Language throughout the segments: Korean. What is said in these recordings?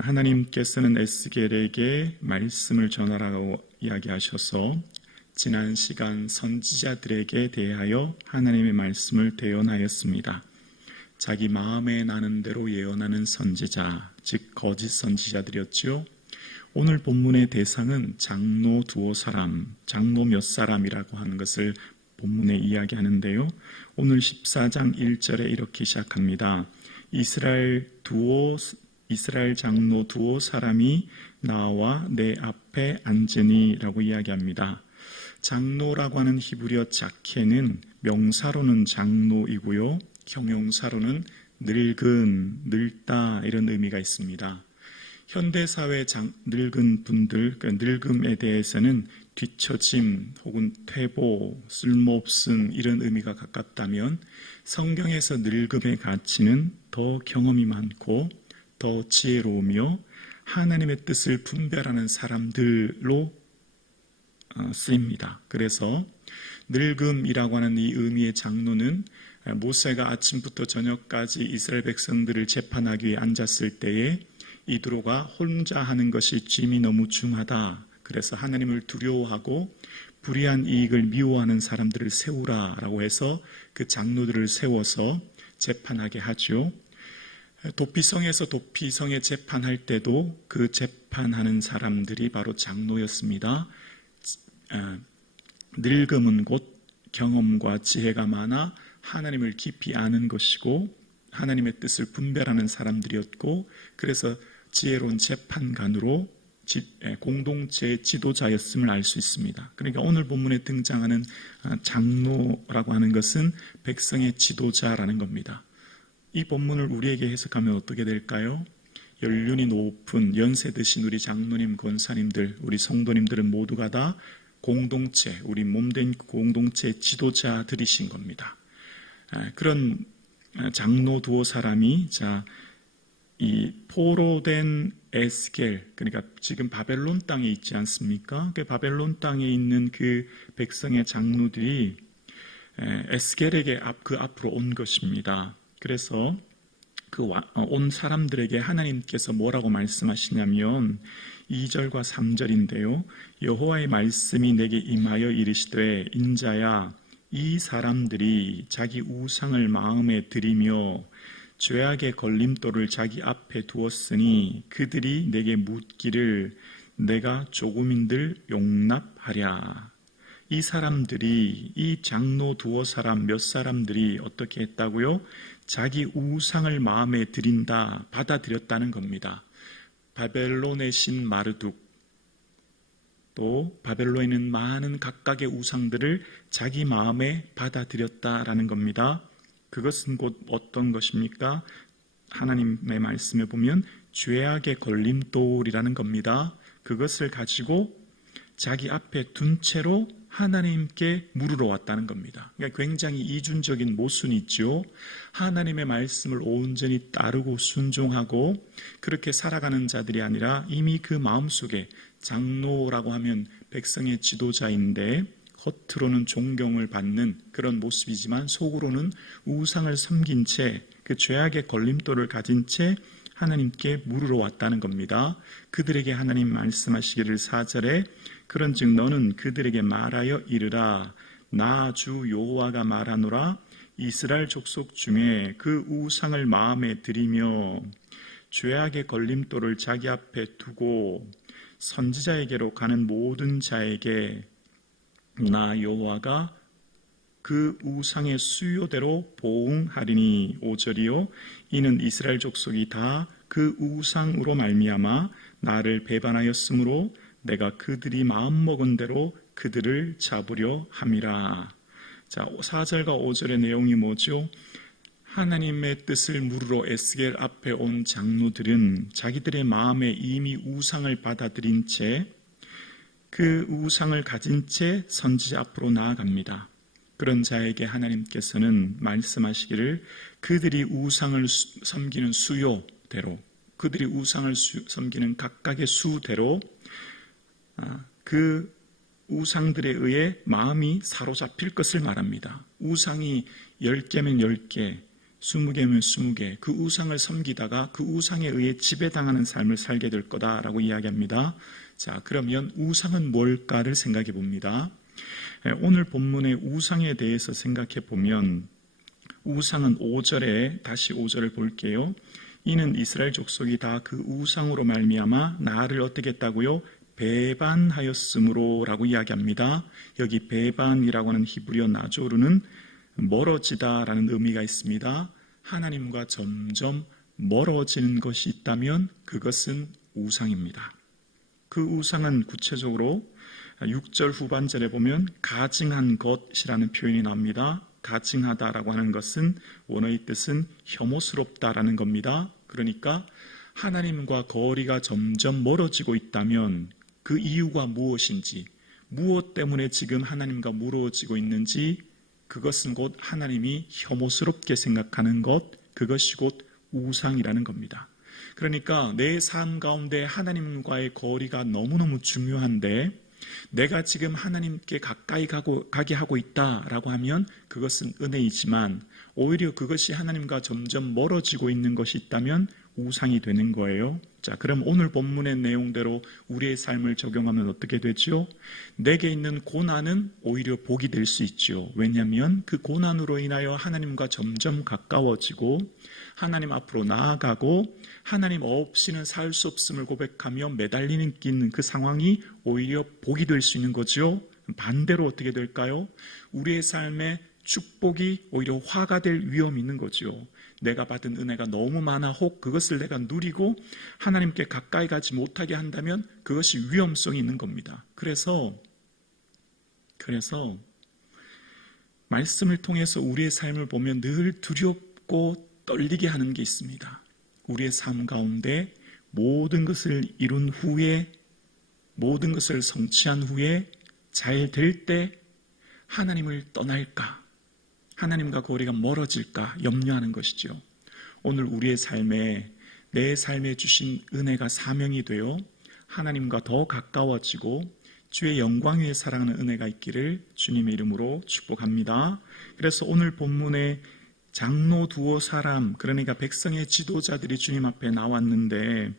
하나님께서는 에스겔에게 말씀을 전하라고 이야기하셔서 지난 시간 선지자들에게 대하여 하나님의 말씀을 대언하였습니다. 자기 마음에 나는 대로 예언하는 선지자, 즉 거짓 선지자들이었지요. 오늘 본문의 대상은 장로 두어 사람, 장로 몇 사람이라고 하는 것을 본문에 이야기하는데요. 오늘 14장 1절에 이렇게 시작합니다. 이스라엘 장로 두어 사람이 나와 내 앞에 앉으니 라고 이야기합니다. 장로라고 하는 히브리어 자케는 명사로는 장로이고요. 형용사로는 늙은, 늙다 이런 의미가 있습니다. 현대사회 늙은 분들, 늙음에 대해서는 뒤처짐 혹은 퇴보, 쓸모없음 이런 의미가 가깝다면 성경에서 늙음의 가치는 더 경험이 많고 더 지혜로우며 하나님의 뜻을 분별하는 사람들로 쓰입니다. 그래서 늙음이라고 하는 이 의미의 장로는 모세가 아침부터 저녁까지 이스라엘 백성들을 재판하기 위해 앉았을 때에 이드로가 혼자 하는 것이 짐이 너무 중하다. 그래서 하나님을 두려워하고 불의한 이익을 미워하는 사람들을 세우라라고 해서 그 장로들을 세워서 재판하게 하죠. 도피성에서 도피성에 재판할 때도 그 재판하는 사람들이 바로 장로였습니다. 늙음은 곧 경험과 지혜가 많아 하나님을 깊이 아는 것이고 하나님의 뜻을 분별하는 사람들이었고 그래서 지혜로운 재판관으로 공동체의 지도자였음을 알 수 있습니다. 그러니까 오늘 본문에 등장하는 장로라고 하는 것은 백성의 지도자라는 겁니다. 이 본문을 우리에게 해석하면 어떻게 될까요? 연륜이 높은 연세 드신 우리 장로님, 권사님들, 우리 성도님들은 모두가 다 공동체, 우리 몸된 공동체의 지도자들이신 겁니다. 그런 장로 두어 사람이 이 포로된 에스겔, 그러니까 지금 바벨론 땅에 있지 않습니까? 그 바벨론 땅에 있는 그 백성의 장로들이 에스겔에게 그 앞으로 온 것입니다. 그래서 그 온 사람들에게 하나님께서 뭐라고 말씀하시냐면 2절과 3절인데요. 여호와의 말씀이 내게 임하여 이르시되 인자야 이 사람들이 자기 우상을 마음에 들이며 죄악의 걸림돌을 자기 앞에 두었으니 그들이 내게 묻기를 내가 조금인들 용납하랴. 이 사람들이 이 장로 두어 사람 몇 사람들이 어떻게 했다고요? 자기 우상을 마음에 들인다, 받아들였다는 겁니다. 바벨론의 신 마르둑, 또 바벨론에 있는 많은 각각의 우상들을 자기 마음에 받아들였다라는 겁니다. 그것은 곧 어떤 것입니까? 하나님의 말씀에 보면 죄악의 걸림돌이라는 겁니다. 그것을 가지고 자기 앞에 둔 채로 하나님께 물으러 왔다는 겁니다. 그러니까 굉장히 이중적인 모순이 있죠. 하나님의 말씀을 온전히 따르고 순종하고 그렇게 살아가는 자들이 아니라 이미 그 마음속에 장로라고 하면 백성의 지도자인데 겉으로는 존경을 받는 그런 모습이지만 속으로는 우상을 섬긴 채 그 죄악의 걸림돌을 가진 채 하나님께 물으러 왔다는 겁니다. 그들에게 하나님 말씀하시기를 4절에 그런즉 너는 그들에게 말하여 이르라 나 주 여호와가 말하노라 이스라엘 족속 중에 그 우상을 마음에 들이며 죄악의 걸림돌을 자기 앞에 두고 선지자에게로 가는 모든 자에게 나 여호와가 그 우상의 수요대로 보응하리니 5절이요 이는 이스라엘 족속이 다 그 우상으로 말미암아 나를 배반하였으므로 내가 그들이 마음먹은 대로 그들을 잡으려 함이라. 자, 4절과 5절의 내용이 뭐죠? 하나님의 뜻을 물으러 에스겔 앞에 온 장로들은 자기들의 마음에 이미 우상을 받아들인 채 그 우상을 가진 채 선지자 앞으로 나아갑니다. 그런 자에게 하나님께서는 말씀하시기를 그들이 우상을 섬기는 수요대로 그들이 우상을 섬기는 각각의 수대로 그 우상들에 의해 마음이 사로잡힐 것을 말합니다. 우상이 10개면 10개, 20개면 20개, 그 우상을 섬기다가 그 우상에 의해 지배당하는 삶을 살게 될 거다라고 이야기합니다. 자, 그러면 우상은 뭘까를 생각해 봅니다. 오늘 본문의 우상에 대해서 생각해 보면 우상은 5절에, 다시 5절을 볼게요. 이는 이스라엘 족속이 다 그 우상으로 말미암아 나를 어떻게 했다고요? 배반하였으므로 라고 이야기합니다. 여기 배반이라고 하는 히브리어 나조르는 멀어지다라는 의미가 있습니다. 하나님과 점점 멀어지는 것이 있다면 그것은 우상입니다. 그 우상은 구체적으로 6절 후반절에 보면 가증한 것이라는 표현이 나옵니다. 가증하다라고 하는 것은 원어의 뜻은 혐오스럽다라는 겁니다. 그러니까 하나님과 거리가 점점 멀어지고 있다면 그 이유가 무엇인지, 무엇 때문에 지금 하나님과 멀어지고 있는지, 그것은 곧 하나님이 혐오스럽게 생각하는 것, 그것이 곧 우상이라는 겁니다. 그러니까 내 삶 가운데 하나님과의 거리가 너무너무 중요한데 내가 지금 하나님께 가까이 가게 하고 있다라고 하면 그것은 은혜이지만 오히려 그것이 하나님과 점점 멀어지고 있는 것이 있다면 우상이 되는 거예요. 자, 그럼 오늘 본문의 내용대로 우리의 삶을 적용하면 어떻게 되죠? 내게 있는 고난은 오히려 복이 될 수 있죠. 왜냐하면 그 고난으로 인하여 하나님과 점점 가까워지고 하나님 앞으로 나아가고 하나님 없이는 살 수 없음을 고백하며 매달리는 그 상황이 오히려 복이 될 수 있는 거죠. 반대로 어떻게 될까요? 우리의 삶에 축복이 오히려 화가 될 위험이 있는 거죠. 내가 받은 은혜가 너무 많아 혹 그것을 내가 누리고 하나님께 가까이 가지 못하게 한다면 그것이 위험성이 있는 겁니다. 그래서 말씀을 통해서 우리의 삶을 보면 늘 두렵고 떨리게 하는 게 있습니다. 우리의 삶 가운데 모든 것을 이룬 후에, 모든 것을 성취한 후에 잘 될 때 하나님을 떠날까? 하나님과 거리가 멀어질까 염려하는 것이죠. 오늘 우리의 삶에, 내 삶에 주신 은혜가 사명이 되어 하나님과 더 가까워지고 주의 영광 위에 살아가는 은혜가 있기를 주님의 이름으로 축복합니다. 그래서 오늘 본문에 장로 두어 사람, 그러니까 백성의 지도자들이 주님 앞에 나왔는데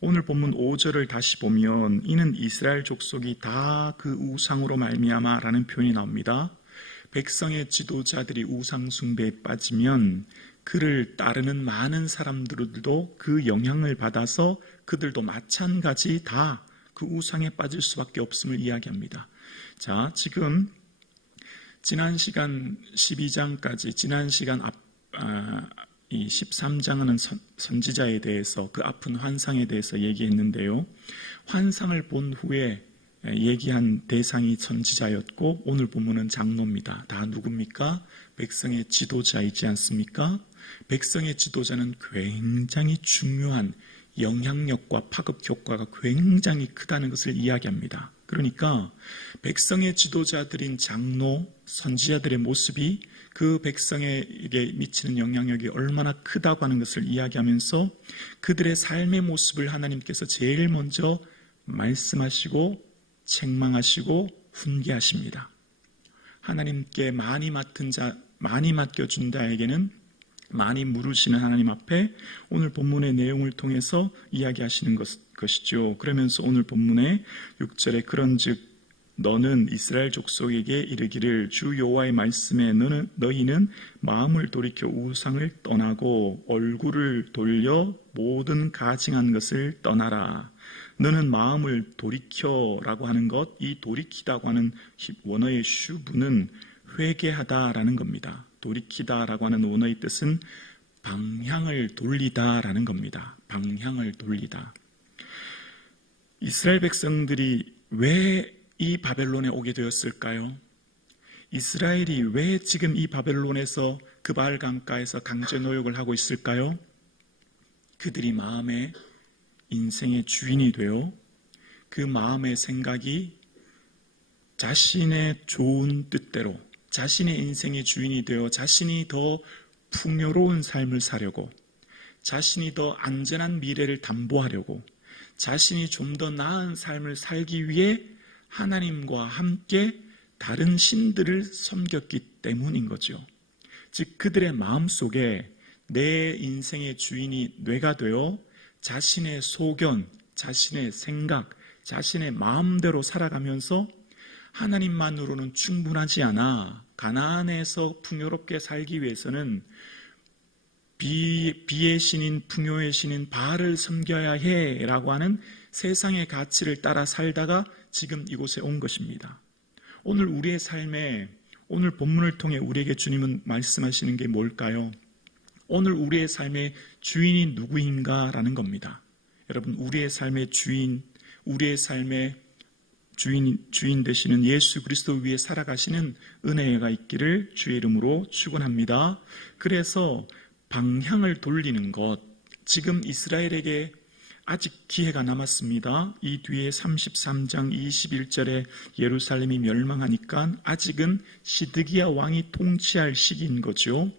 오늘 본문 5절을 다시 보면 이는 이스라엘 족속이 다 그 우상으로 말미암아 라는 표현이 나옵니다. 백성의 지도자들이 우상 숭배에 빠지면 그를 따르는 많은 사람들도 그 영향을 받아서 그들도 마찬가지 다 그 우상에 빠질 수밖에 없음을 이야기합니다. 자, 지금 지난 시간 12장까지 지난 시간 이 13장은 선지자에 대해서 그 아픈 환상에 대해서 얘기했는데요. 환상을 본 후에 얘기한 대상이 선지자였고 오늘 본문은 장로입니다. 다 누굽니까? 백성의 지도자이지 않습니까? 백성의 지도자는 굉장히 중요한 영향력과 파급 효과가 굉장히 크다는 것을 이야기합니다. 그러니까 백성의 지도자들인 장로, 선지자들의 모습이 그 백성에게 미치는 영향력이 얼마나 크다고 하는 것을 이야기하면서 그들의 삶의 모습을 하나님께서 제일 먼저 말씀하시고 책망하시고 훈계하십니다. 하나님께 많이 맡겨준 자에게는 많이 물으시는 하나님 앞에 오늘 본문의 내용을 통해서 이야기하시는 것이죠. 그러면서 오늘 본문의 6절에 그런즉 너는 이스라엘 족속에게 이르기를 주 여호와의 말씀에 너희는 마음을 돌이켜 우상을 떠나고 얼굴을 돌려 모든 가증한 것을 떠나라. 너는 마음을 돌이켜라고 하는 것, 이 돌이키다고 하는 원어의 슈브는 회개하다라는 겁니다. 돌이키다라고 하는 원어의 뜻은 방향을 돌리다라는 겁니다. 방향을 돌리다. 이스라엘 백성들이 왜 이 바벨론에 오게 되었을까요? 이스라엘이 왜 지금 이 바벨론에서 그바알 강가에서 강제 노역을 하고 있을까요? 그들이 마음에 인생의 주인이 되어 그 마음의 생각이 자신의 좋은 뜻대로 자신의 인생의 주인이 되어 자신이 더 풍요로운 삶을 사려고 자신이 더 안전한 미래를 담보하려고 자신이 좀 더 나은 삶을 살기 위해 하나님과 함께 다른 신들을 섬겼기 때문인 거죠. 즉 그들의 마음속에 내 인생의 주인이 뇌가 되어 자신의 소견, 자신의 생각, 자신의 마음대로 살아가면서 하나님만으로는 충분하지 않아. 가나안에서 풍요롭게 살기 위해서는 비의 신인, 풍요의 신인 바알을 섬겨야 해라고 하는 세상의 가치를 따라 살다가 지금 이곳에 온 것입니다. 오늘 우리의 삶에, 오늘 본문을 통해 우리에게 주님은 말씀하시는 게 뭘까요? 오늘 우리의 삶의 주인이 누구인가라는 겁니다. 여러분, 우리의 삶의 주인, 우리의 삶의 주인 되시는 예수 그리스도 위에 살아가시는 은혜가 있기를 주의 이름으로 축원합니다. 그래서 방향을 돌리는 것, 지금 이스라엘에게 아직 기회가 남았습니다. 이 뒤에 33장 21절에 예루살렘이 멸망하니까 아직은 시드기야 왕이 통치할 시기인 거죠.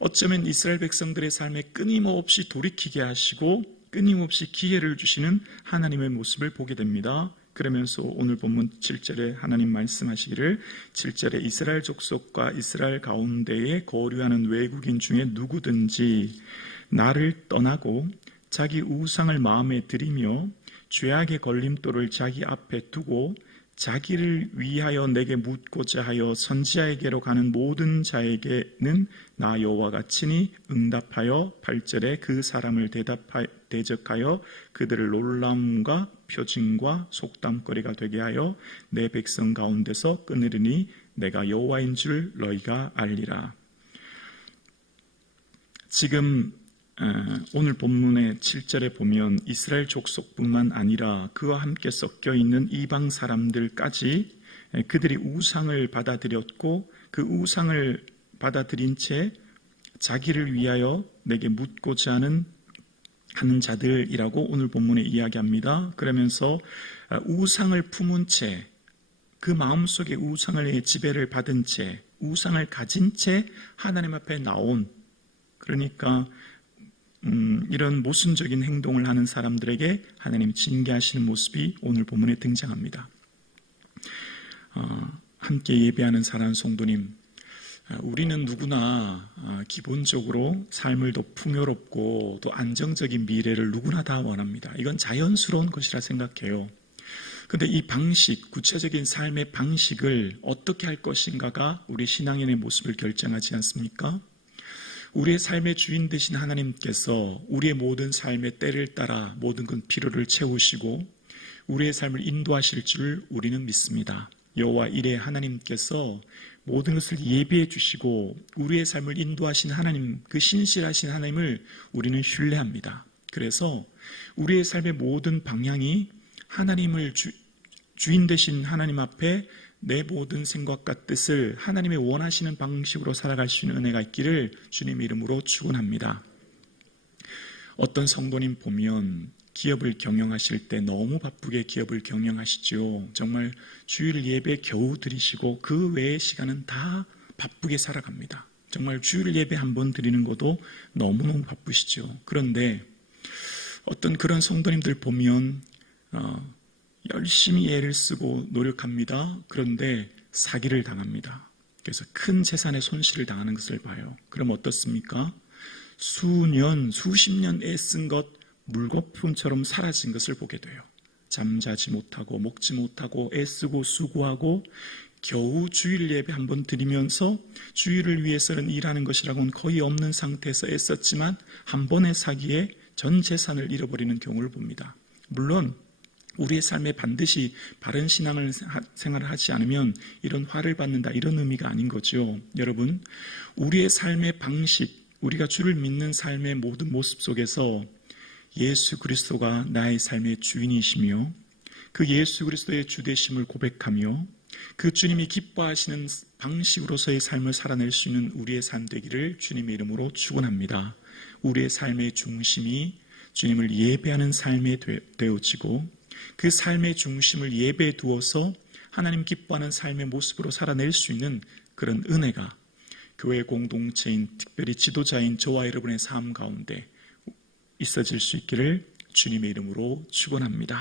어쩌면 이스라엘 백성들의 삶에 끊임없이 돌이키게 하시고 끊임없이 기회를 주시는 하나님의 모습을 보게 됩니다. 그러면서 오늘 본문 7절에 하나님 말씀하시기를 7절에 이스라엘 족속과 이스라엘 가운데에 거류하는 외국인 중에 누구든지 나를 떠나고 자기 우상을 마음에 들이며 죄악의 걸림돌을 자기 앞에 두고 자기를 위하여 내게 묻고자 하여 선지자에게로 가는 모든 자에게는 나 여호와가 친히 응답하여 8절에 그 사람을 대적하여 그들을 놀람과 표징과 속담거리가 되게 하여 내 백성 가운데서 끊으리니 내가 여호와인 줄 너희가 알리라. 지금 오늘 본문의 7절에 보면 이스라엘 족속뿐만 아니라 그와 함께 섞여 있는 이방 사람들까지 그들이 우상을 받아들였고 그 우상을 받아들인 채 자기를 위하여 내게 묻고자 하는 자들이라고 오늘 본문에 이야기합니다. 그러면서 우상을 품은 채, 그 마음속에 우상의 지배를 받은 채, 우상을 가진 채 하나님 앞에 나온, 그러니까 이런 모순적인 행동을 하는 사람들에게 하나님이 징계하시는 모습이 오늘 본문에 등장합니다. 함께 예배하는 사랑하는 성도님, 우리는 누구나 기본적으로 삶을 더 풍요롭고 또 안정적인 미래를 누구나 다 원합니다. 이건 자연스러운 것이라 생각해요. 그런데 이 방식, 구체적인 삶의 방식을 어떻게 할 것인가가 우리 신앙인의 모습을 결정하지 않습니까? 우리의 삶의 주인 되신 하나님께서 우리의 모든 삶의 때를 따라 모든 건 필요를 채우시고 우리의 삶을 인도하실 줄 우리는 믿습니다. 여호와 이레 하나님께서 모든 것을 예비해 주시고 우리의 삶을 인도하신 하나님, 그 신실하신 하나님을 우리는 신뢰합니다. 그래서 우리의 삶의 모든 방향이 하나님을 주인 되신 하나님 앞에 내 모든 생각과 뜻을 하나님의 원하시는 방식으로 살아갈 수 있는 은혜가 있기를 주님의 이름으로 축원합니다. 어떤 성도님 보면 기업을 경영하실 때 너무 바쁘게 기업을 경영하시죠. 정말 주일 예배 겨우 드리시고 그 외의 시간은 다 바쁘게 살아갑니다. 정말 주일 예배 한 번 드리는 것도 너무너무 바쁘시죠. 그런데 어떤 그런 성도님들 보면 열심히 애를 쓰고 노력합니다. 그런데 사기를 당합니다. 그래서 큰 재산의 손실을 당하는 것을 봐요. 그럼 어떻습니까? 수십 년 애쓴 것 물거품처럼 사라진 것을 보게 돼요. 잠자지 못하고 먹지 못하고 애쓰고 수고하고 겨우 주일 예배 한번 드리면서 주일을 위해서는 일하는 것이라고는 거의 없는 상태에서 애썼지만 한 번의 사기에 전 재산을 잃어버리는 경우를 봅니다. 물론 우리의 삶에 반드시 바른 생활을 하지 않으면 이런 화를 받는다, 이런 의미가 아닌 거죠. 여러분, 우리의 삶의 방식, 우리가 주를 믿는 삶의 모든 모습 속에서 예수 그리스도가 나의 삶의 주인이시며 그 예수 그리스도의 주되심을 고백하며 그 주님이 기뻐하시는 방식으로서의 삶을 살아낼 수 있는 우리의 삶 되기를 주님의 이름으로 축원합니다. 우리의 삶의 중심이 주님을 예배하는 삶이 되어지고 그 삶의 중심을 예배에 두어서 하나님 기뻐하는 삶의 모습으로 살아낼 수 있는 그런 은혜가 교회 공동체인, 특별히 지도자인 저와 여러분의 삶 가운데 있어질 수 있기를 주님의 이름으로 축원합니다.